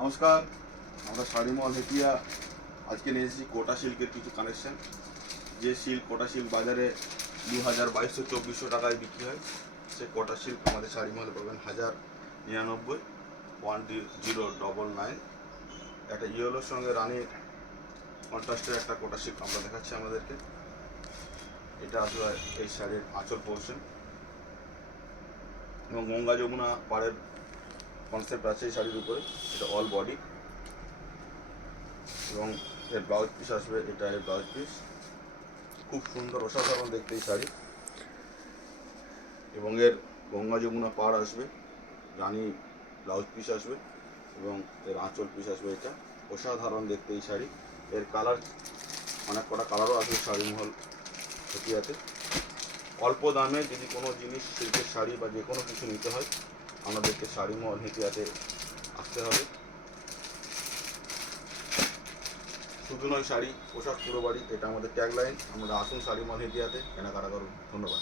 নমস্কার, আমরা শাড়িমল হেতিয়া আজকে নিয়ে এসেছি কোটা সিল্কের কিছু কালেকশন। যে সিল্ক কোটা সিল্ক বাজারে 2200-2400 টাকায় বিক্রি হয়, সে কোটা সিল্ক আমাদের শাড়িমলে পাবেন 1099, 1099। একটা ইয়েলোর সঙ্গে রানীর কন্ট্রাস্টের একটা কোটা সিল্ক আমরা দেখাচ্ছি আমাদেরকে। এটা আসলে এই শাড়ির আঁচল পোর্শন এবং গঙ্গা যমুনা পাড়ের কনসেপ্ট আছে এই শাড়ির উপরে। এটা অল বডি এবং এর ব্লাউজ পিস আসবে, এটা এর ব্লাউজ পিস। খুব সুন্দর অসাধারণ দেখতে এই শাড়ি এবং এর গঙ্গা যমুনা পাড় আসবে, রানী ব্লাউজ পিস আসবে এবং এর আঁচল পিস আসবে। এটা অসাধারণ দেখতে এই শাড়ি। এর কালার অনেক কটা কালারও আসবে শাড়িমহল হেতিয়াতে। অল্প দামে যদি কোনো জিনিস সিল্কের শাড়ি বা যে কোনো কিছু নিতে হয়, আমাদেরকে শাড়িমহল হেতিয়াতে আসতে হবে। শুধু নয় শাড়ি, পোশাক পুরো বাড়ি, এটা আমাদের ট্যাগলাইন। আমরা আসুন শাড়িমহল হেতিয়াতে কেনাকাটা করুন। ধন্যবাদ।